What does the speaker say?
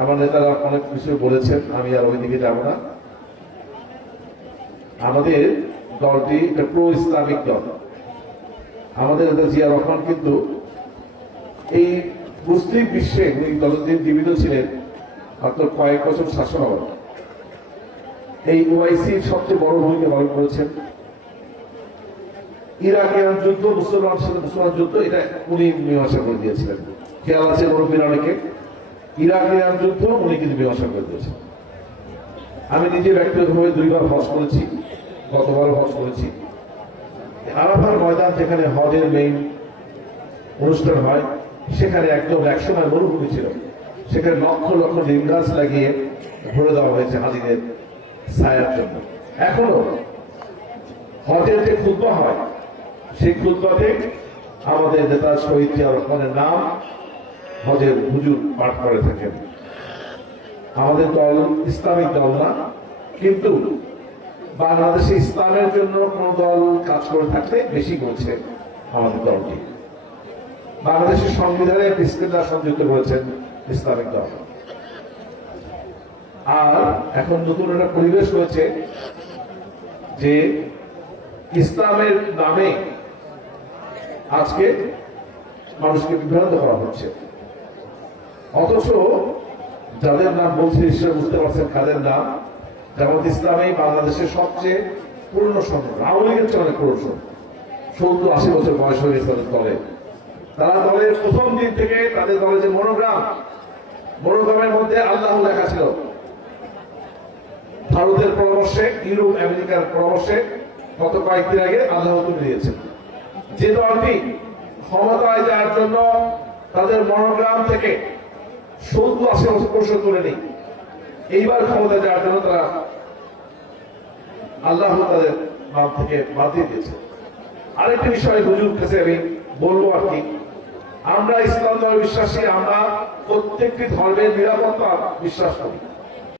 আমার নেতারা অনেক কিছু বলেছেন, আমি আর ওই দিকে যাব না। আমাদের দলটি একটা প্রো ইসলামিক দল। আমাদের নেতা জিয়া রহমান কিন্তু এই মুসলিম বিশ্বে উনি যতদিন জীবিত ছিলেন মাত্র কয়েক বছর শাসন হওয়ার। এই ওআইসির সবচেয়ে বড় ভূমিকা পালন করেছেন। ইরাকিয়ান যুদ্ধ মুসলমান সাথে মুসলমান যুদ্ধ, এটা উনি মীমাংসা করে দিয়েছিলেন। খেয়াল আছে মুরব্বীর অনেকে ইরাকিয়ান যুদ্ধ উনি কিন্তু করে দিয়েছেন। আমি নিজে ব্যক্তিগতভাবে দুইবার হজ করেছি গতবার হজ করেছি। আরাফার ময়দান যেখানে হজের মেইন অনুষ্ঠান হয়, সেখানে একদম একসময় মরুভূমি ছিল। সেখানে লক্ষ লক্ষ নিম গাছ লাগিয়ে ভরে দেওয়া হয়েছে হাজিদের ছায়ার জন্য। এখনও হজের যে খুদ্া হয়, সেই খুদ্াতে আমাদের নেতা শহীদ জিয়া রহমানের নাম হজের হুজুর পাঠ করে থাকেন। আমাদের দল ইসলামিক দল না, কিন্তু বাংলাদেশে ইসলামের জন্য কোন দল কাজ করে থাকতে বেশি করছে আমাদের দলটি। বাংলাদেশের সংবিধানে বিসমিল্লাহ সংযুক্ত করেছেন ইসলামিক দল। আর এখন নতুন একটা পরিবেশ হয়েছে যে ইসলামের নামে আজকে মানুষকে বিভ্রান্ত করা হচ্ছে। অথচ যাদের নাম বলছে নিশ্চয় বুঝতে পারছেন কাদের নাম? জামাত ইসলামী বাংলাদেশের সবচেয়ে পুরনো সংগঠন আওয়ামী লীগের চেয়ে অনেক সংগঠন সত্তর আশি বছর বয়স হয়ে গেছে তাদের দলে। তারা দলের প্রথম দিন থেকে তাদের দলের যে মনোগ্রাম, মনোগ্রামের মধ্যে আল্লাহ লেখা ছিল। ভারতের পরামর্শে, ইউরোপ, আমেরিকার পরামর্শে গত কয়েকদিন আগে আল্লাহ তুলে দিয়েছেন। যে দলটি ক্ষমতায় যাওয়ার জন্য তাদের মনোগ্রাম থেকে নেই। এইবার ক্ষমতা জন্য তারা আল্লাহ তাদের নাম থেকে দিয়েছে। আরেকটি বিষয় হুজুর কাছে আমি বলব আর কি। আমরা ইসলাম ধর্মে বিশ্বাসী, আমরা প্রত্যেকটি ধর্মের নিরাপত্তা বিশ্বাস করি।